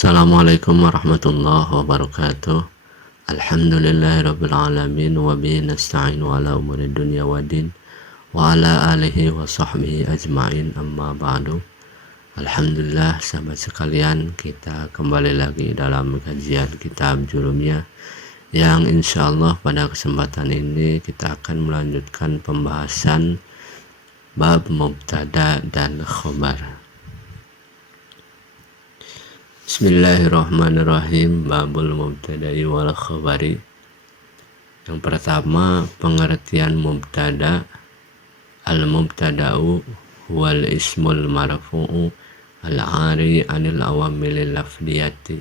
Assalamualaikum warahmatullahi wabarakatuh. Alhamdulillahirabbil alamin wa bihi nasta'inu ala umuri dunya waddin wa ala alihi wa sahbihi ajmain, amma ba'du. Alhamdulillah, sahabat sekalian, kita kembali lagi dalam kajian kitab Jurumiyah yang insyaallah pada kesempatan ini kita akan melanjutkan pembahasan bab mubtada dan khobar. Bismillahirrahmanirrahim. Babul mubtada'i wal khabari. Yang pertama, pengertian mubtada. Al-mubtada'u wal ismul marfu'u al-'ari 'anil awamilil lafdiyati.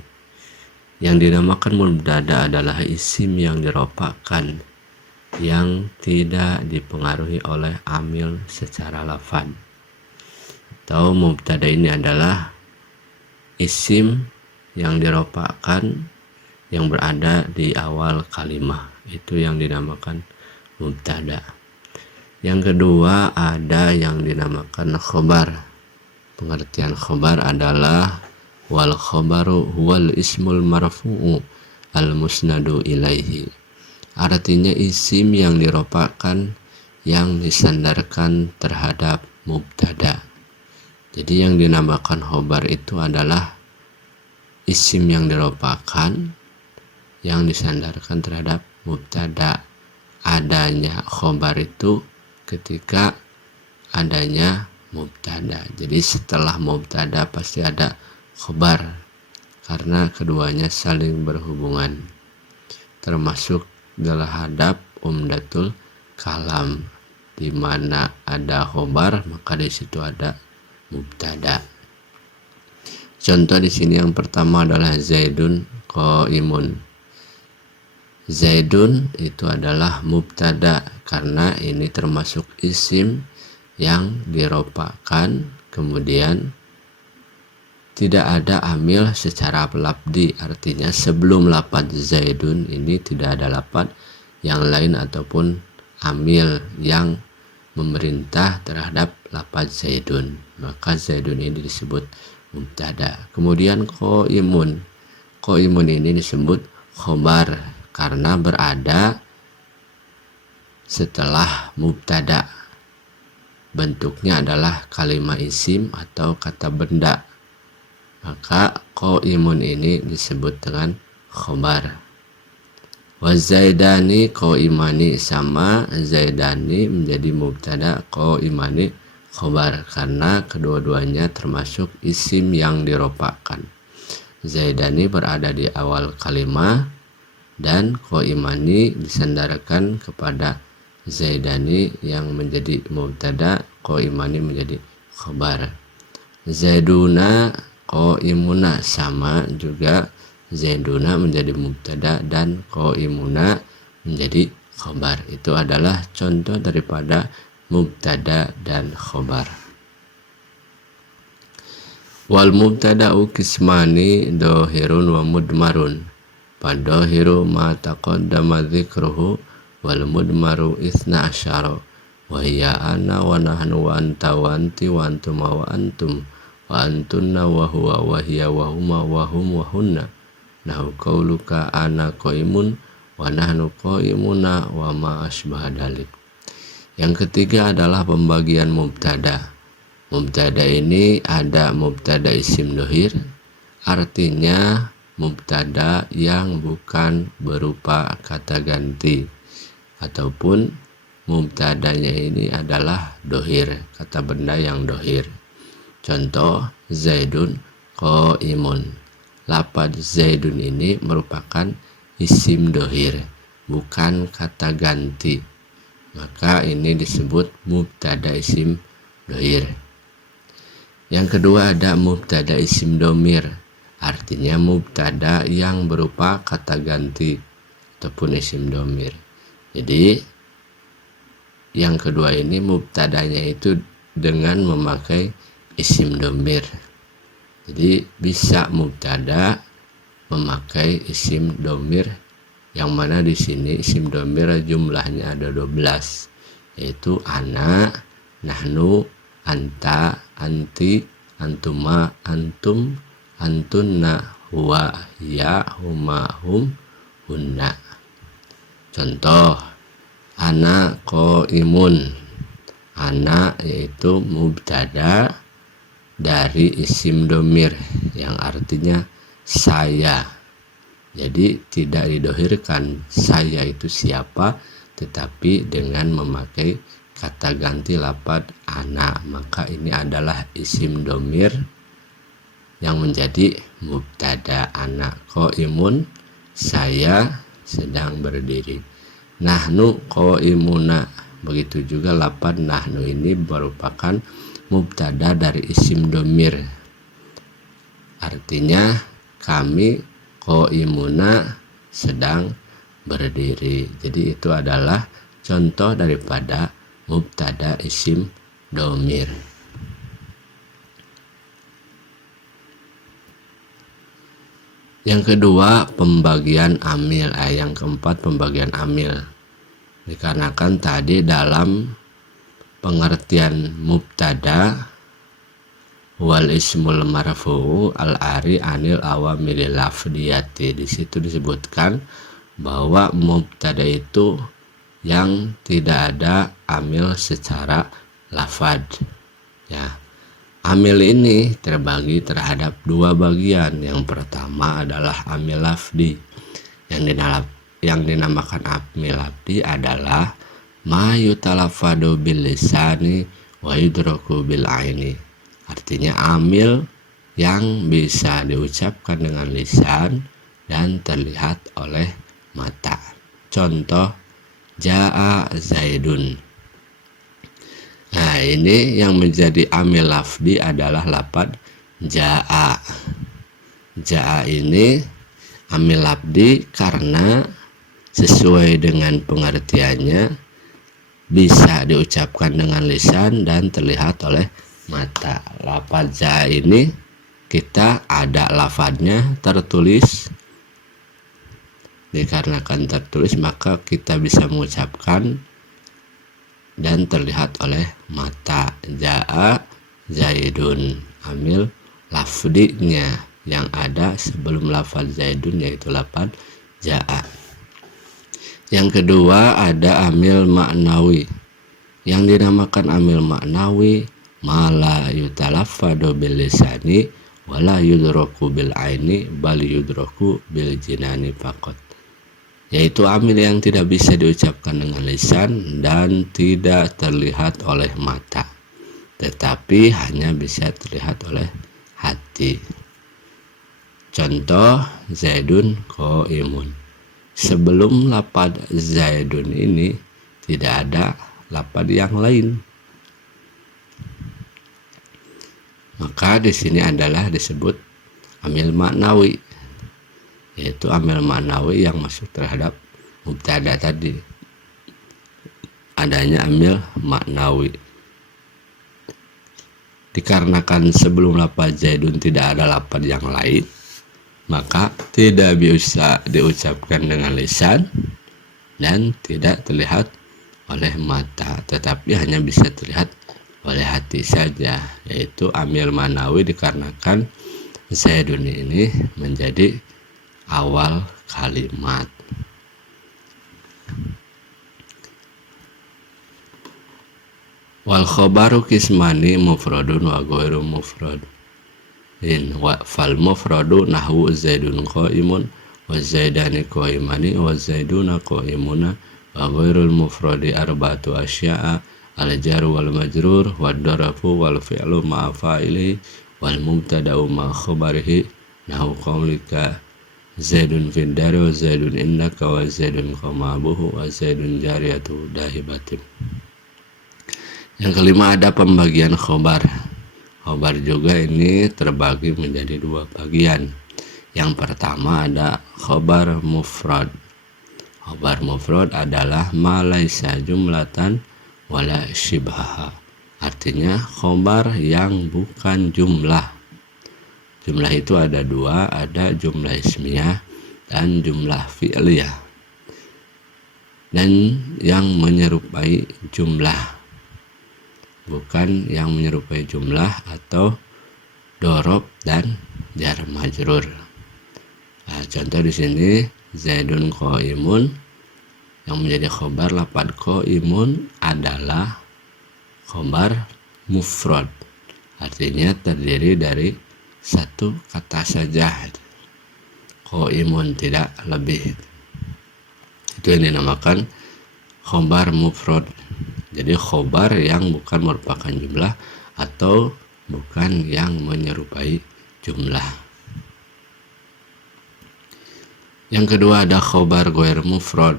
Yang dinamakan mubtada adalah isim yang diropakkan, yang tidak dipengaruhi oleh amil secara lafaz. Atau mubtada ini adalah isim yang diropakkan yang berada di awal kalimah, itu yang dinamakan mubtada. Yang kedua, ada yang dinamakan khobar. Pengertian khobar adalah wal khobaru huwal ismul marfu'u al musnadu ilaihi. Artinya isim yang diropakkan yang disandarkan terhadap mubtada. Jadi yang dinamakan khobar itu adalah isim yang diropakkan yang disandarkan terhadap mubtada. Adanya khobar itu ketika adanya mubtada. Jadi setelah mubtada pasti ada khobar, karena keduanya saling berhubungan. Termasuk dalam hadap umdatul kalam, di mana ada khobar maka di situ ada mubtada. Contoh di sini yang pertama adalah Zaidun qaimun. Zaidun itu adalah mubtada karena ini termasuk isim yang diropakkan, kemudian tidak ada amil secara lafzi, artinya sebelum lafaz Zaidun ini tidak ada lafaz yang lain ataupun amil yang memerintah terhadap lafaz Zaidun, maka Zaidun ini disebut mubtada. Kemudian qaimun. Qaimun ini disebut khobar karena berada setelah mubtada. Bentuknya adalah kalimat isim atau kata benda, maka qaimun ini disebut dengan khobar. Wa zaidani qaimani, sama zaidani menjadi mubtada, qaimani khobar karena kedua-duanya termasuk isim yang diropakkan. Zaidani berada di awal kalimat dan qaimani disandarkan kepada zaidani yang menjadi mubtada, qaimani menjadi khobar. Zaiduna qaimuna, sama juga Zaiduna menjadi mubtada dan qaimuna menjadi khobar. Itu adalah contoh daripada mubtada dan khobar. Wal mubtada'u qismani dohirun wa mudmarun. Fadohiru ma taqaddama dzikruhu wal mudmaru itsna asyara. Wa hiya ana wa nahnu wa anta wa anti wa antuma wa antum wa antunna wa huwa wa hiya wa huma wa hum wa hunna. Nahu qauluka ana qaimun wa nahnu qaimuna wa ma asbaha dalik. Yang ketiga adalah pembagian mubtada. Mubtada ini ada mubtada isim dohir, artinya mubtada yang bukan berupa kata ganti, ataupun mubtadanya ini adalah dohir, kata benda yang dohir. Contoh Zaidun qaimun. Lafaz Zaidun ini merupakan isim dohir, bukan kata ganti, maka ini disebut mubtada isim dohir. Yang kedua ada mubtada isim domir, artinya mubtada yang berupa kata ganti ataupun isim domir. Jadi yang kedua ini mubtadanya itu dengan memakai isim domir. Jadi bisa mubtada memakai isim domir, yang mana di sini isim domir jumlahnya ada 12, yaitu ana, nahnu, anta, anti, antuma, antum, antunna, huwa, hiya, huma, hum, hunna. Contoh, ana qaimun. Ana yaitu mubtada dari isim domir yang artinya saya. Jadi tidak didohirkan saya itu siapa, tetapi dengan memakai kata ganti lafadz ana, maka ini adalah isim domir yang menjadi mubtada. Ana qaimun, saya sedang berdiri. Nahnu qaimuna, begitu juga lafadz nahnu ini merupakan mubtada dari isim domir, artinya kami qaimuna sedang berdiri. Jadi itu adalah contoh daripada mubtada isim domir. Yang kedua, pembagian amil. Yang keempat, pembagian amil. Dikarenakan tadi dalam pengertian mubtada wal ismul marfu'u al-ari anil awamil lafdiyati, di situ disebutkan bahwa mubtada itu yang tidak ada amil secara lafad. Ya, amil ini terbagi terhadap dua bagian. Yang pertama adalah amil lafdi. Yang dinamakan amil lafdi adalah ma yutalafadu bil lisani wa yudraku bil aini. Artinya amil yang bisa diucapkan dengan lisan dan terlihat oleh mata. Contoh, jaa zaidun. Nah, ini yang menjadi amil lafdi adalah lafadz jaa. Jaa ini amil lafdi karena sesuai dengan pengertiannya bisa diucapkan dengan lisan dan terlihat oleh mata. Lafadz jaa ini kita ada lafadznya tertulis. Dikarenakan tertulis maka kita bisa mengucapkan dan terlihat oleh mata. Jaa zaidun, amil lafdinya yang ada sebelum lafadz zaidun yaitu lafadz jaa. Yang kedua ada amil maknawi. Yang dinamakan amil maknawi mala yutalaffadu bil lisani wala yudraku bil aini bal yudraku bil jinani faqat, yaitu amil yang tidak bisa diucapkan dengan lisan dan tidak terlihat oleh mata, tetapi hanya bisa terlihat oleh hati. Contoh, zaidun qaimun. Sebelum lafadz zaidun ini tidak ada lafadz yang lain, maka di sini adalah disebut amil maknawi, yaitu amil maknawi yang masuk terhadap mubtada tadi. Adanya amil maknawi. Dikarenakan sebelum lafadz zaidun tidak ada lafadz yang lain, maka tidak bisa diucapkan dengan lisan dan tidak terlihat oleh mata, tetapi hanya bisa terlihat oleh hati saja, yaitu amil maknawi dikarenakan zaidun ini menjadi awal kalimat. Wal khobaru kismani mufradun wa ghairu mufrad. Fal mufradu nahwu zaidun qaimun wa zaidani qaimani wa zaiduna qaimuna wa ghairul mufradi arba'atu asya'a al jar wal majrur wad darafu wal fi'lu ma'a fa'ili wal mubtada'u ma khabarihi nahwu qaulika zaidun fid dari wa zaidun innaka wa zaidun qamabuhu wa zaidun jariyatu dahibatim. Yang kelima ada pembagian khobar. Khobar juga ini terbagi menjadi dua bagian. Yang pertama ada khobar mufrad. Khobar mufrad adalah ma laisa jumlatan wala shibhaha. Artinya khobar yang bukan jumlah. Jumlah itu ada dua, ada jumlah ismiyah dan jumlah fi'liyah. Dan yang menyerupai jumlah, bukan yang menyerupai jumlah atau dorob dan jar majrur. Nah, contoh di sini Zaidun qaimun, yang menjadi khobar lafadz qaimun adalah khobar mufrad, artinya terdiri dari satu kata saja, qaimun, tidak lebih. Itu yang dinamakan khobar mufrad. Jadi khobar yang bukan merupakan jumlah atau bukan yang menyerupai jumlah. Yang kedua ada khobar ghair mufrad.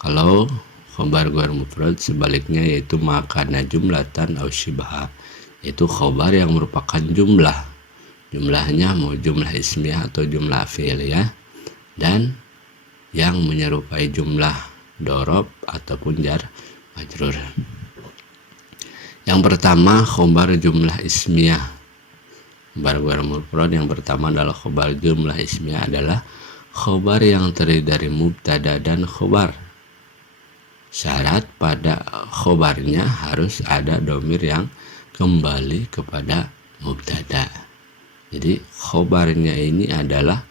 Kalau khobar ghair mufrad sebaliknya yaitu makana jumlatan au syibha, yaitu khobar yang merupakan jumlah. Jumlahnya mau jumlah ismiyah atau jumlah fi'liyah dan yang menyerupai jumlah dorob ataupun jar majrur. Yang pertama khobar jumlah ismiyah. Khobar ghair mufrad yang pertama adalah khobar jumlah ismiyah, adalah khobar yang terdiri dari mubtada dan khobar. Syarat pada khobarnya harus ada domir yang kembali kepada mubtada. Jadi khobarnya ini adalah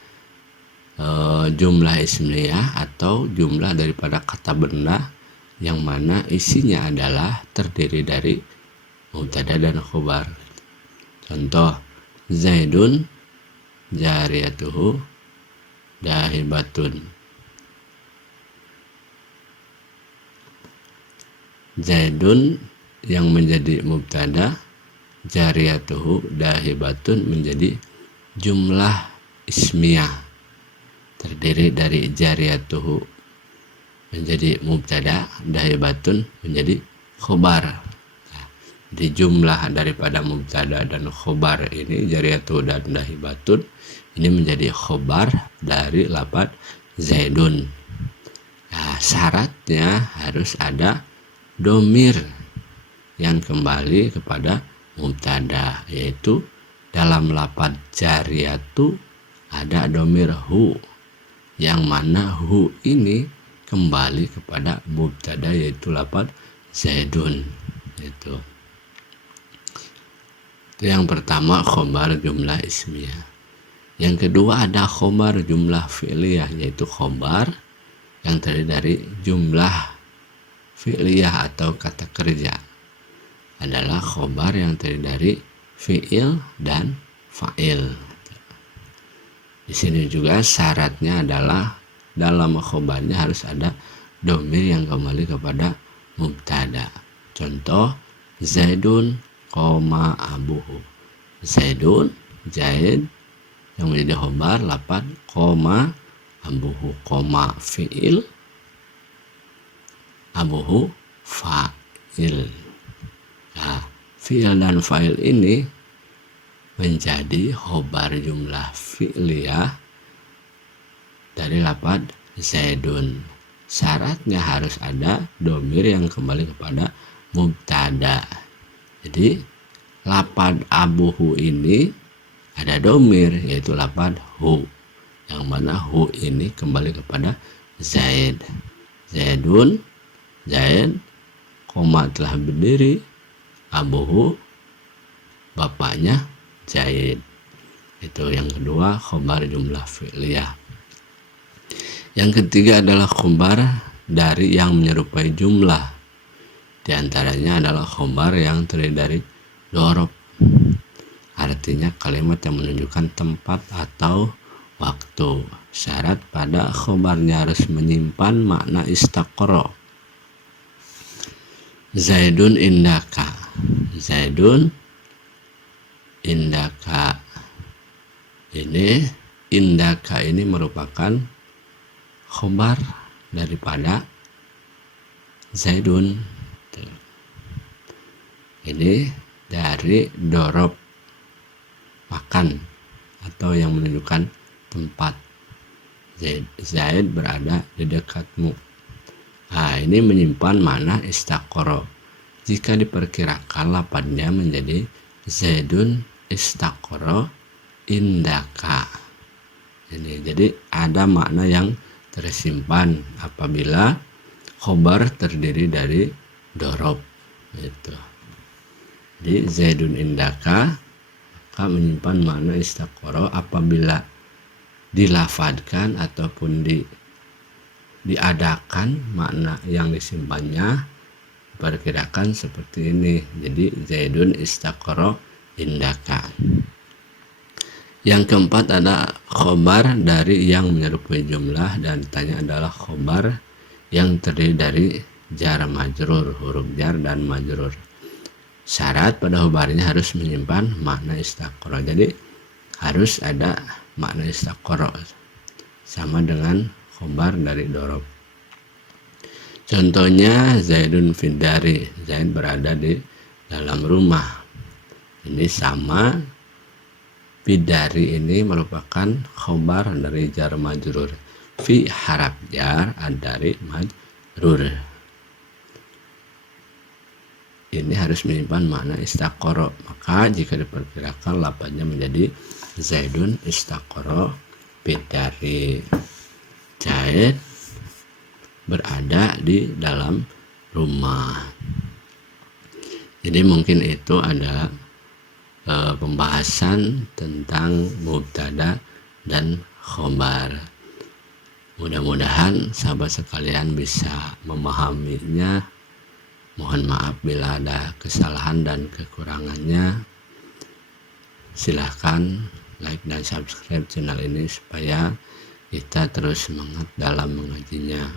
jumlah ismiyah atau jumlah daripada kata benda yang mana isinya adalah terdiri dari mubtada dan khobar. Contoh, Zaidun jariyatuhu dahibatun. Zaidun yang menjadi mubtada, jariyatuhu dahibatun menjadi jumlah ismiyah, terdiri dari jariyatuhu menjadi mubtada, dahibatun menjadi khobar. Di jumlah daripada mubtada dan khobar ini, jariyatuhu dan dahibatun ini menjadi khobar dari lafadz Zaidun. Nah, syaratnya harus ada domir yang kembali kepada mubtada, yaitu dalam lafadz jariyatu ada domir hu, yang mana hu ini kembali kepada mubtada yaitu lafadz Zaidun. Itu yang pertama khobar jumlah ismiyah. Yang kedua ada khobar jumlah fi'liyah, yaitu khobar yang terdiri dari jumlah fi'liyah atau kata kerja, adalah khobar yang terdiri dari fi'il dan fa'il. Di sini juga syaratnya adalah dalam khobarnya harus ada domir yang kembali kepada mubtada. Contoh, Zaidun koma abuhu. Zaidun, Zaid yang menjadi khobar lafadz koma abuhu, koma fi'il, abuhu fa'il. Nah, fi'il dan fa'il ini menjadi khobar jumlah fi'liyah dari lafadz Zaidun. Syaratnya harus ada domir yang kembali kepada mubtada. Jadi lafadz abuhu ini ada domir yaitu lafadz hu, yang mana hu ini kembali kepada Zaid. Zaidun, Zaid, koma telah berdiri, abuhu bapaknya Zaid. Itu yang kedua, khobar jumlah fi'liyah. Yang ketiga adalah khobar dari yang menyerupai jumlah. Di antaranya adalah khobar yang terdiri dari dorob, artinya kalimat yang menunjukkan tempat atau waktu. Syarat pada khobarnya harus menyimpan makna istaqra. Zaidun indaka, Zaidun indaka. Ini indaka ini merupakan khobar daripada Zaidun. Ini dari dorob, makan, atau yang menunjukkan tempat. Zaid berada di dekatmu. Nah, ini menyimpan makna istaqra. Jika diperkirakan lafadznya menjadi Zaidun istaqra indaka. Ini jadi ada makna yang tersimpan apabila khobar terdiri dari dorob. Itu. Jadi Zaidun indaka maka menyimpan makna istaqra apabila dilafadkan ataupun diadakan makna yang disimpannya, perkirakan seperti ini. Jadi Zaidun istaqara indaka. Yang keempat ada khobar dari yang menyerupai jumlah, dan ditanya adalah khobar yang terdiri dari jar majrur, huruf jar dan majrur. Syarat pada khobarnya harus menyimpan makna istaqara. Jadi harus ada makna istaqara sama dengan khobar dari dorob. Contohnya Zaidun fidari, Zaid berada di dalam rumah. Ini sama. Fidari ini merupakan khobar dari jar majrur. Fi harap jar dari majrur. Ini harus menyimpan makna istaqara. Maka jika diperkirakan lafadznya menjadi Zaidun istaqara fidari. Zaid berada di dalam rumah. Jadi mungkin itu ada pembahasan tentang mubtada dan khobar. Mudah-mudahan sahabat sekalian bisa memahaminya. Mohon maaf bila ada kesalahan dan kekurangannya. Silahkan like dan subscribe channel ini supaya kita terus semangat dalam mengajinya.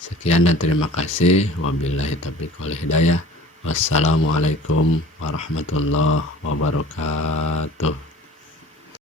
Sekian dan terima kasih. Wabillahi taufiq wal hidayah. Wassalamualaikum warahmatullahi wabarakatuh.